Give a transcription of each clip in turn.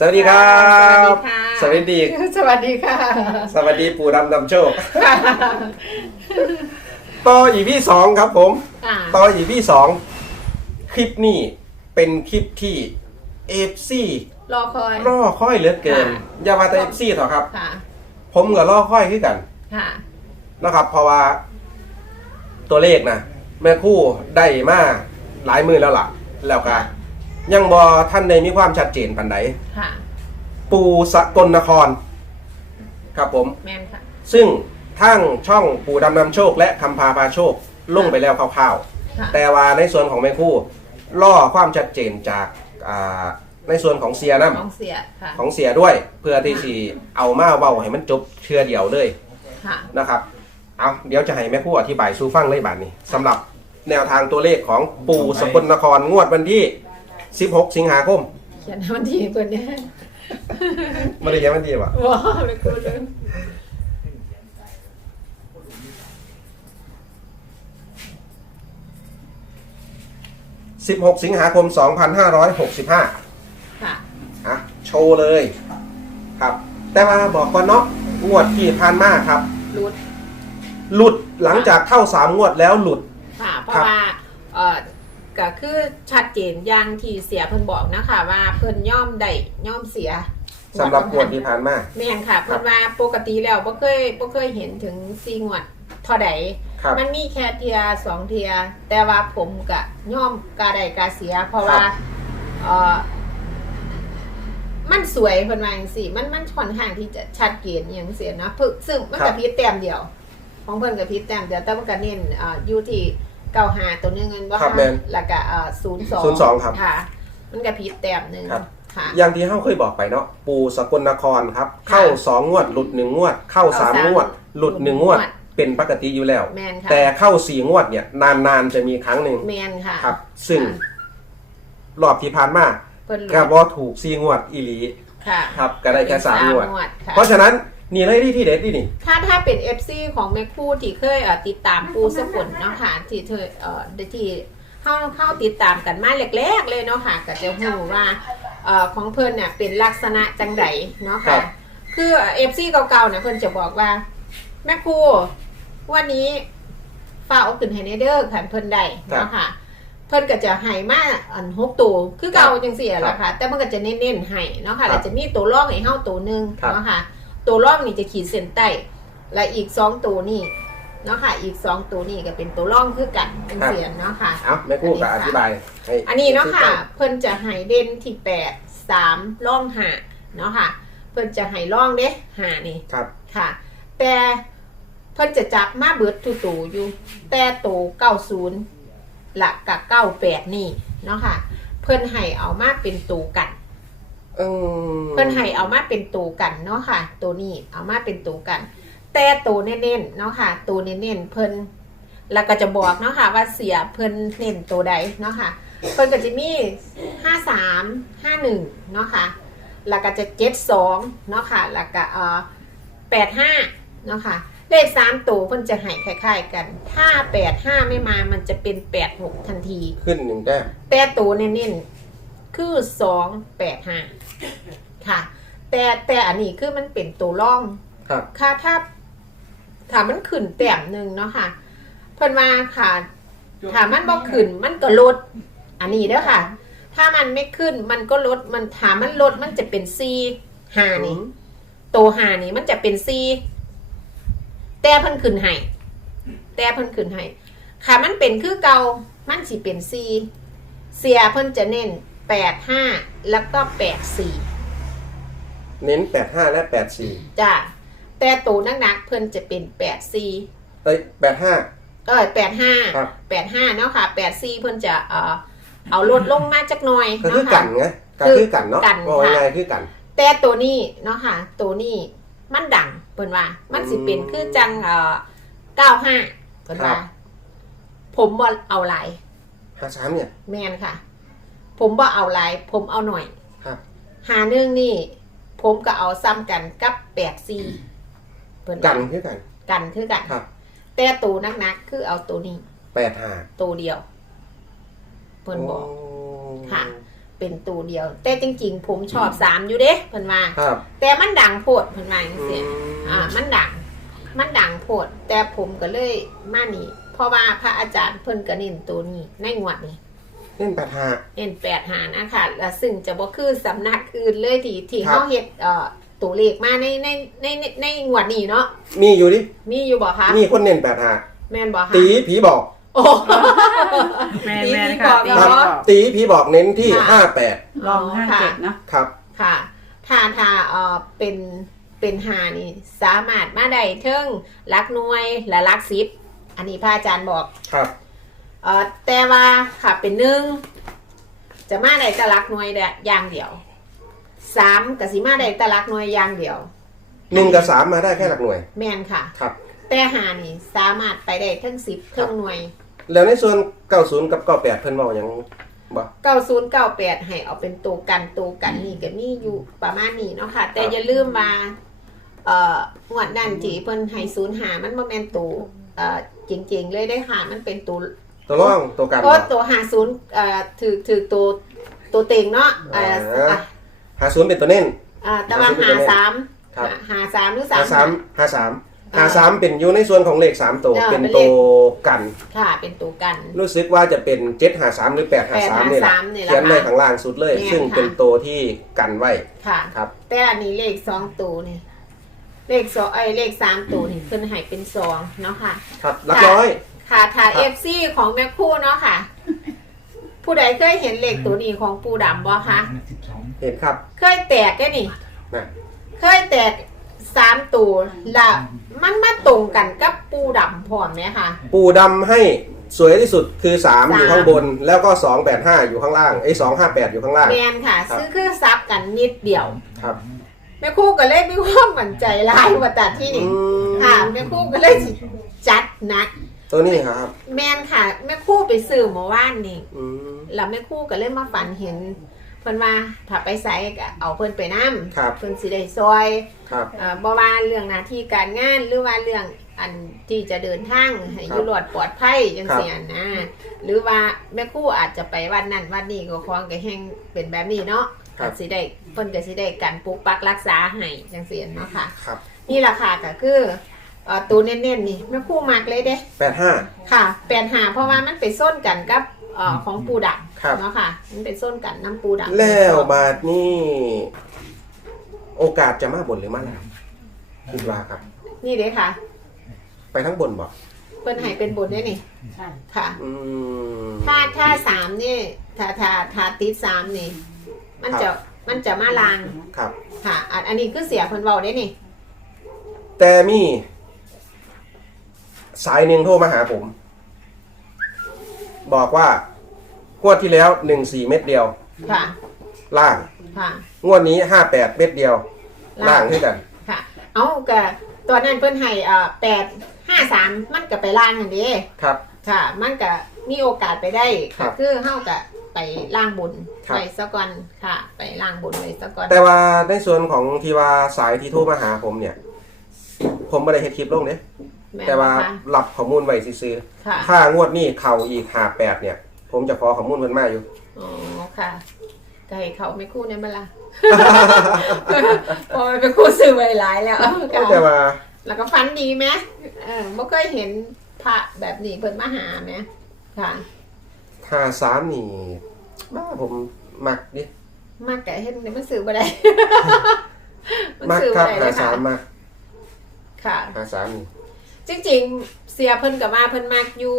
สวัสดีครับสวัสดีค่ะสวัสดี สวัสดีค่ะ สวัสดีปู่ดำดำโชคต่ออีพี่สองครับผมอ่าต่ออีพี่สองคลิปนี้เป็นคลิปที่เอฟซีรอคอยล่อค่อยเหลือเกินค่ะอย่ามาแต่เอฟซีเถอะครับค่ะผมกับล่อค่อยขึ้นกันค่ะนะครับ เพราะว่า ตัวเลขนะแม่ครู่ได้มาหลายมือแล้วล่ะ แล้วก็ ยังบอท่านในมีความชัดเจนปันใดค่ะ ปูสกลนคร ครับผม แมนค่ะ ซึ่งทั้งช่องปู่ดำนำโชค และคำพาพาโชคลงไปแล้วคร่าวค่ะ ๆ แต่ว่าในส่วนของแม่ครู่ล่อความชัดเจนจากอ่าในส่วนของเสียน้ของเสียค่ะำของเสียด้วย เพื่อที่สีเอามาเบาให้มันจบเชื่อเดียวเลย ค่ะ นะครับ เอาเดี๋ยวจะให้แม่ครู่อธิบายสู่ฟังเลยบาทนี้สำหรับแนวทางตัวเลขของปู่สกลนครงวดวันที่ 16 สิงหาคมเขียนให้มันดีกว่านี้ไม่ได้ยังวันที่วะว้าวเลยกูเลย16 สิงหาคม 2565ค่ะอะโชว์เลย ครับ แต่ว่าบอกก่อนเนาะงวดที่ผ่านมาครับรุดหลุดหลังจากเข้าสามงวดแล้วหลุด ค่ะ เพ ครั ราะ บ ว่าเอ่อก็คือ ชัดเจนอย่างที่เสียเพิ่นบอกนะคะว่าเพิ่นย่อมได้ย่อมเสียสำหรับงวดที่ผ่านมา แม่นค่ะ เพิ่นว่าปกติแล้วบ่เคยบ่เคยเห็นถึง4งวดเท่าใดครับ มันมีแค่เทียสองเทีย แต่ว่าผมกะย่อมกาได้กาเสีย เพราะว่าเออมันสวยเพิ่นว่าจังซี่มันมันค่อนข้างที่จะชัดเจนอย่างเสียนะพึกซึ่งมันครักับบพีแต้มเดียว ของเพิ่นกับพีแต้มเดียวแต่มันก็เน้นอ่าอยู่ที่ เก้าหาตัวหนึงเงินว่าครับแม่นแล้วก็อ่าศูนย์สอง02ครับ ค่ะ มันกับพีแต้มหนึ่งครับ ค่ะ อย่างที่เขาเคยบอกไปเนาะปูสกลนครครับ เข้าสองงวด หลุดหนึ่งงวด เข้าสามเข้าสามงวด หลุดหนึ่งงวดหลุดหนึ่งงวด เป็นปกติอยู่แล้ว แมนค่ะแต่เข้าสี่งวดเนี่ย นานๆจะมีครั้งหนึ่งแมนค่ะครับ ซึ่งค่ะรอบที่ผ่านมาเพิ่นรู้ก็บ่ถูกสี่งวดอีหลีค่ะครับ ก็ได้แค่สามงวด ค่ะเพราะฉะนั้น นี่เลยที่ที่เด็ดที่นี่ ถ้าถ้าเป็น FC ของแม่คู่ที่เคยเอ่อติดตามปูสกุลเนาะค่ะที่เธอเอ่อที่เข้าเข้าติดตามกันมาแรกๆเลยเนาะค่ะก็จะรู้ว่าเอ่อของเพิ่นเนี่ยเป็นลักษณะจังไดเนาะครัค่ะบ คือ FC เก่าๆเนี่ยเพิ่นจะบอกว่า แม่ครูวันนี้ฝ้าเอาขึ้นให้ในเด้อขันเพิ่นได้เนาะค่ะ เพิ่นก็จะให้มาอันหกตัวคือเก่าจังซี่แหละค่ะ แต่มันก็จะเน้นๆให้เนาะค่ะแล้วจะมีตัวร่องให้เฮาตัวหนึงครับ เนาะค่ะ ตัวร่องนี่จะขีดเส้นใต้และอีกสองตัวนี่เนาะค่ะ อีกสองตัวนี่ก็เป็นตัวร่องคือกันเป็นเสียนเนาะค่ะ เอาแม่ครู่ก็อธิบายให้อันนี้เนาะค่ะ เพิ่นจะให้เด่นที่แปดสามร่องหาเนาะค่ะ เพิ่นจะให้ร่องเด้หานี่ครับค่ะ แต่เพิ่นจะจับมาเบิดทุกตัวอยู่ แต่ตัวเก้าศูนย์หลักกับเก้าแปดนี่เนาะค่ะ เพิ่นให้เอามาเป็นตัวกัน เออเพิ่นให้เอามาเป็นตัวกันเนาะค่ะ ตัวนี้เอามาเป็นตัวกัน แต่ตัวเน้นๆเนาะค่ะ ตัวเน้นๆเพิ่นแล้วก็จะบอกเนาะค่ะ ว่าเสียเพิ่นเน้นตัวใดเนาะค่ะ เพิ่นก็จะมีห้าสามห้าหนึ่งเนาะค่ะ แล้วก็จะเจ็ดสองเนาะค่ะ แล้วก็เอ่อแปดห้าเนาะค่ะ เลขสามตัวเพิ่นจะให้คล้ายๆกัน ถ้าแปดห้าไม่มามันจะเป็นแปดหกทันที ขึ้นหนึ่งแต้มแต่ตัวเน้นๆ คือสองแปดห้าค่ะ แต่แต่อันนี้คือมันเป็นตัวร่องครับ ค่ะถ้าถ้ามันขึ้นแต้มหนึ่งเนาะค่ะเพิ่นมาค่ะถ้ามันบ่ขึ้นมันก็ลด อันนี้เด้อค่ะ ถ้ามันไม่ขึ้นมันก็ลดมันถ้ามันลดมันจะเป็นซีหานี่ตัวหานี่มันจะเป็นซีแต่เพิ่นขึ้นให้แต่เพิ่นขึ้นให้ค่ะมันเป็นคือเก่ามันสิเป็นซีเสียเพิ่นจะเน้น แปดห้าแล้วก็แปดสี่เน้นแปดห้าและแปดสี่จ้ะแต่ตัวนักๆเพิ่นจะเป็นแปดสี่เอ้ยแปดห้า เออแปดห้าครับ แปดห้าเนาะค่ะแปดสี่เพิ่นจะเอ่อเอาลดลงมาจักหน่อยก็คือเนาะกัค่ะ นไงก็คือคือกันเนาะกันว่าค่ะไงคือกัน แต่ตัวนี้เนาะค่ะ ตัวนี้มันดังเพิ่นว่า มันสิเป็นคือจังเอ่อเก้าห้าเพิ่นว่า ครับ ผมบ่เอาหลายห้าสามเนี่ย แมนค่ะ ผมบ่เอาหลาย ผมเอาหน่อยครับ หาเนื่องนี่ ผมก็เอาซ้ำกันกับแปดสี่เพิ่นว่ากันคือกัน กันคือกันครับ แต่ตัวนักๆคือเอาตัวนี้แปดห้าตัวเดียว เพิ่นบอก ค่ะเพเป็นตัวเดียว แต่จริงๆ ผมชอบสามอยู่เด้เพิ่นว่าครับแต่มันดังโพดเพิ่นว่าจังอืซี่มอ่า มันดัง มันดังโพด แต่ผมก็เลยมานี่ เพราะว่าพระอาจารย์เพิ่นก็เน้นตัวนี้ในงวดนี้ เล่นแปดห้าเน้นแปดหานะคะแล้วซึ่งจะบ่คือสำนักอื่นเลยที่ที่ครับเฮาเฮ็ดเอ่อตัวเลขมาในในในในในงวดนี้เนาะมีอยู่ดิมีอยู่บ่คะมีคนเน้นแปดห้าแม่นบ่คะตีผีบอกโอ้ แมนตีแมนผีค่ะบอกตีเนาะบอกตีผีบอกเน้นที่ค่ะ ห้าแปดลองห้าเจ็ดเนาะครับ ค่ะ ถ้าถ้าเอ่อเป็นเป็นหานี่สามารถมาได้เทิงลักหน่วยและลักสิบอันนี้พระอาจารย์บอก ครับ เอ่อแต่ว่าค่ะเป็นหนึ่งจะมาได้แตะลักหน่วยเดียอย่างเดียวสามกสิมาได้แตะลักหน่วยอย่างเดียว หนึ่งกับสามมาได้แค่หลักหน่วย แมนค่ะ ครับ แต่หานี่สามารถไปได้เทั้งสิบเทั้งหน่วยแล้วในส่วนเก้าศูนย์กับเก้าแปดเพิ่นเมาอย่างบ่ เก้าศูนย์เก้าแปดให้เอาเป็นตัวกันตัวกันนี่ก็มีอยู่ประมาณนี้เนาะค่ะ แต่อย่าลืมว่าเอ่อหวดนั่นจีเพิ่นให้ศูนย์หามันบ่แม่นตัวเอ่อจริงๆ เลยได้ค่ะ มันเป็นตัว ตัวร่องตัวกันก็บ่ตัวหาศูนย์เอ่อถือถือตัวตัวเต็งเนาะเอ่ออ่าอะหาศูนย์เป็นตัวเน้นอ่าแต่ว่าหาสามครับหาสามหรือสาหามสามหาสามอ่าหาสามเป็นอยู่ในส่วนของเลขสามตัวอ่าเป็นเป็นเลตัขวกัน ค่ะเป็นตัวกัน รู้สึกว่าจะเป็นเจ็ดหาสามหรือแปดหาสามนี่แหละ853นี่แหละเขียนในค่ะข้างล่างสุดเลยเนี่ยซึ่งค่ะเป็นตัวที่กันไว้ค่ะครับ แต่อันนี้เลขสองตัวนี่เลขสองไอ้ยเลขสามตัวนี่เพิ่นให้เป็นสองเนาะค่ะ ครับหลักร้อย ค่ะถ่ายคเอรับฟซีของแม่คู่เนาะค่ะ ผู้ใดเคยเห็นเลขตัวนี้ของปูดำบ่คะเห็นครับเคยแตกได้นี่นะเคยแตกสามตัวและมันมาตรงกันกับปูดำพร้อมไหมคะ ปูดำให้สวยที่สุดคือสามสามอยู่ข้างบน แล้วก็สองแปดห้าอยู่ข้างล่างไอ้สองห้าแปดอยู่ข้างล่างแมนค่ะครับซื้อคือซับกันนิดเดียวครับแม่คู่ก็เลยมีความมั่นใจหลายว่าตัดที่อืนี่มค่ะแม่คู่ก็เลยสิจัดหนัก ตัวนี้ครับ แมนค่ะแม่คู่ไปซื้อเมื่อวานนี่อืมแล้วแม่คู่ก็เลยมาฝันเห็นเพิ่นว่าถ้าไปไสก็เอาเพิ่นไปนํครับ เพิ่นสิได้ซอยครับ เอ่อบ่ว่าเรื่องหน้าที่การงานหรือว่าเรื่องอันที่จะเดินทางให้อยู่รอดปลอดภัยจังซี่นะหรือว่าแม่ครู่อาจจะไปวันนั้นวันนี้ก็คงก็แฮงเป็นแบบนี้เนาะครับก็สิได้เพิ่นก็สิได้กันปกปักรักษาให้จังซี่เนาะค่ะ ครับ นี่ราคาก็คือ เอ่อตัวเน้นๆนี่แม่ครู่มักเลยเด้ แปดห้า ค่ะแปลนหาเพราะว่ามันไปส้นกันกับเอ่อของปูดักครับ เนาะค่ะ มันเป็นส้นกันน้ำปูดักแล้วบาทนี่ โอกาสจะมาบนหรือมาล่างคิดว่าครับ นี่เด้ค่ะ ไปทั้งบนบอกเพิ่นให้เป็นบทได้นี่ใช่ ค่ะ อืม ถ้าถ้าสามนี่ถ้าถ้าถ้าติดสามนี่ มันจะมันจะมาลางครับ ค่ะอันอันนี้คือเสียเพิ่นเว้าได้นี่ แต่มี สายหนึ่งโทรมาหาผม บอกว่างวดที่แล้วหนึ่งสี่เม็ดเดียว ค่ะ ล่าง ค่ะ งวดนี้ห้าแปดเม็ดเดียว ล่างให้กัน ค่ะ เอากะตอนนั้นเพิ่นให้เอ่อแปดห้าสามมันก็ไปล่างกันเด้ครับ ค่ะ มันก็มีโอกาสไปได้ครัก็บคือเฮาก็ไปล่างบุญครับ ไปซะก่อนค่ะ ไปล่างบุญไว้ซะก่อนแต่ว่าในส่วนของที่ว่าสายที่โทรมาหาผมเนี่ย ผมไม่ได้เฮ็ดคลิปลงเด้ม่น แต่ว่าบ่คะรับข้อมูลไว้ซื้อค่ะ ๆถ้างวดนี้เข่าอีกหาแปดเนี่ย ผมจะขอข้อมูลเพิ่นมาอยู่ อ๋อค่ะก็ให้เขาไม่คู่เนี่ยมาละพอไปคู่ซื้อไว้หลายแล้วค่ะแต่ว่าแล้วก็ฟันดีไหมเออไม่เคยเห็นพระแบบนี้เพิ่นมาหาไหมค่ะหาสามนี่บ้าผมมักดิมากแกเห็นเนี่ยมันซื้อบ่ได้ มักซื้อครับได้หาเลยสาค่ะมมักค่ะ หาสามนี่ จริงๆ เสียเพิ่นกับว่าเพิ่นมากอยู่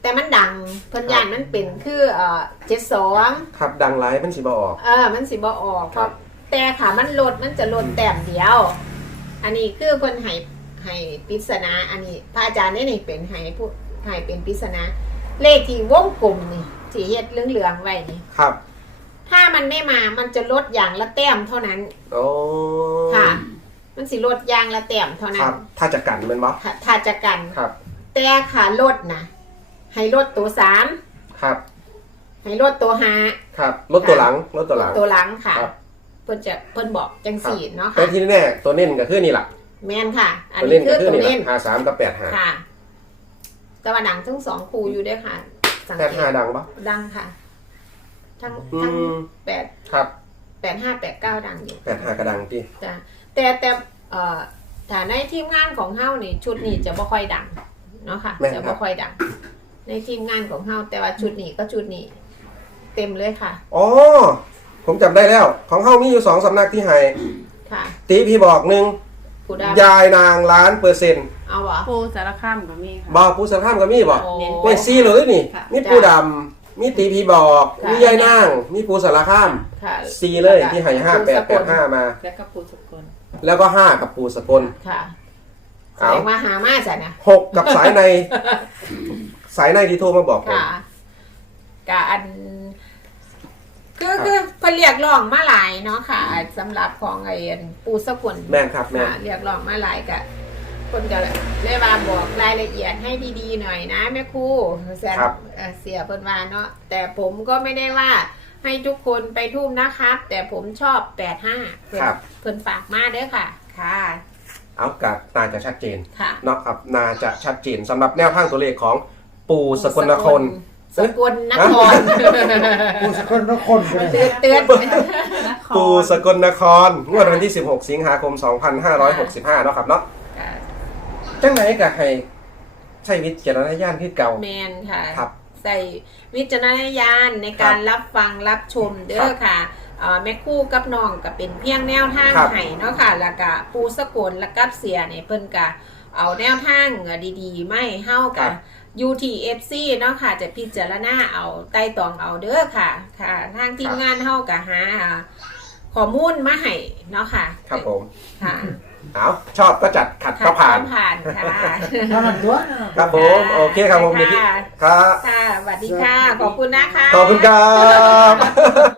แต่มันดังเพิ่นยานมันเป็นคือเอ่อเจ็ดสองครับดังไลฟ์มันสิบ่ออก เออมันสิบ่ออกครับแต่ค่ะมันลดมันจะลดแต้มเดียว อันนี้คือเพิ่นให้ให้ปริศนาอันนี้พระอาจารย์นี่นี่เป็นให้ผู้ให้เป็นปริศนาเลขที่วงกลมนี่ที่เฮ็ดเหลืองๆไว้นี่ครับถ้ามันไม่มามันจะลดอย่างละแต้มเท่านั้น โอ้ค่ะ มันสิลดอย่างละแต้มเท่าคนั้รันบถ้าจะกันแมันบ่ถ้าถ้าจะกัน ครับ แต่ขาลดนะให้ลดตัวสามครับ ให้ลดตัวห้าครับรถตัวหลังรถตัวหลัง ตัวหลังค่ะ ครับ เพิ่นจะเพิ่นบอกจังสี่เนาะแต่ค่ะ ที่แน่ๆตัวเน้นก็คือนี่แหละแม่นค่ะ อันตัวนี้เล่นคืก็อคือตัวนี่แหเล่นละหาสามกับแปดหาค่ะ แต่ว่าดังทั้งสองคู่อยู่ด้วยค่ะ สังแปดเกหาตดังปะดังค่ะ ทั้งอืทั้งมแปดครับแปดห้าแปดเก้าดังอยู่แปดหากระดังที่จ้ะ แต่แต่เอ่อถ้าในทีมงานของเฮานี่ชุดนี้จะบ่ค่อยดังเนาะค่ะแม่นจะครับ่บค่อยดัง ในทีมงานของเฮาแต่ว่าชุดนี้ก็ชุดนี้ เต็มเลยค่ะ อ๋อ ผมจำได้แล้ว ของเฮามีอยู่สองสำนักที่ให้ค่ะตีพี่บอกหนึ่งกูดายายนางล้านเปอร์เซ็นต์เอาวะปูสารข้ามก็มีค่ะ บอกปูสารข้ามก็มีบอกโอ้กล้วยซี่เลยนี่ ค่ะ มีปูดำมีตีพี่บอก ค่ะ มียายนาง มีปูสารข้ามค่ะซีเลยที่ให้ห้าแปดแปดห้ามา แล้วก็ปูสกล แล้วก็ห้ากับปูสกลค่ะแสเอาดงว่าหามาจ้ะนะ หกกับสายใน สายในที่โทรมาบอกผม ค่ะกะอันคือครับ คือเพิ่นเรียกร้องมาหลายเนาะค่ะสำหรับของไอ้อันปูสกุลแม่นครับแม่น ค่ะเรียกร้องมาหลายกะคนก็เลยว่าบอกรายละเอียดให้ดีๆหน่อยนะแม่ครูแซนครับ เอ่อเสียเพิ่นว่าเนาะแต่ผมก็ไม่ได้ว่า ให้ทุกคนไปทุ่มนะครับ แต่ผมชอบแปดห้าเพิ่นครับ เพิ่นฝากมาเด้อค่ะ ค่ะ เอากับน่าจะชัดเจนค่ะเนาะครับน่าจะชัดเจนสำหรับแนวทางตัวเลขของปูสกลนคร สกลนครผู้สกลนครก็ได้เตือนนครปูสกลนครงวดวันที่ 16 สิงหาคม 2565 เนาะครับเนาะค่ะจังไหนก็ให้ใช้วิจารณญาณคือเก่า แมนค่ะ ครับ ใส่วิจารณญาณในการรับฟังรับชมเด้ครัอบค่ะเอ่อแม่คู่กับน้องก็เป็นเพียงแนวทางครับให้เนาะค่ะ แล้วก็ปูสกลและกับเสียเนี่ยเพิ่นก็เอาแนวทางดีๆ ไม่เฮาครักับบ UTFC เนาะค่ะ จะพิจารณาเอาใต้ตองเอาเด้อค่ะ ค่ะ ทางทีมงานเฮาก็หาข้อมูลมาให้เนาะค่ะ ครับผมค่ะ เอาชอบก็จัดขัดก็ผ่าน ผ่านค่ะเท่านั้นตัวครับผมโอเคครับผมค่ะครับค่ะสวัสดีค่ะ ขอบคุณนะคะ ขอบคุณครับ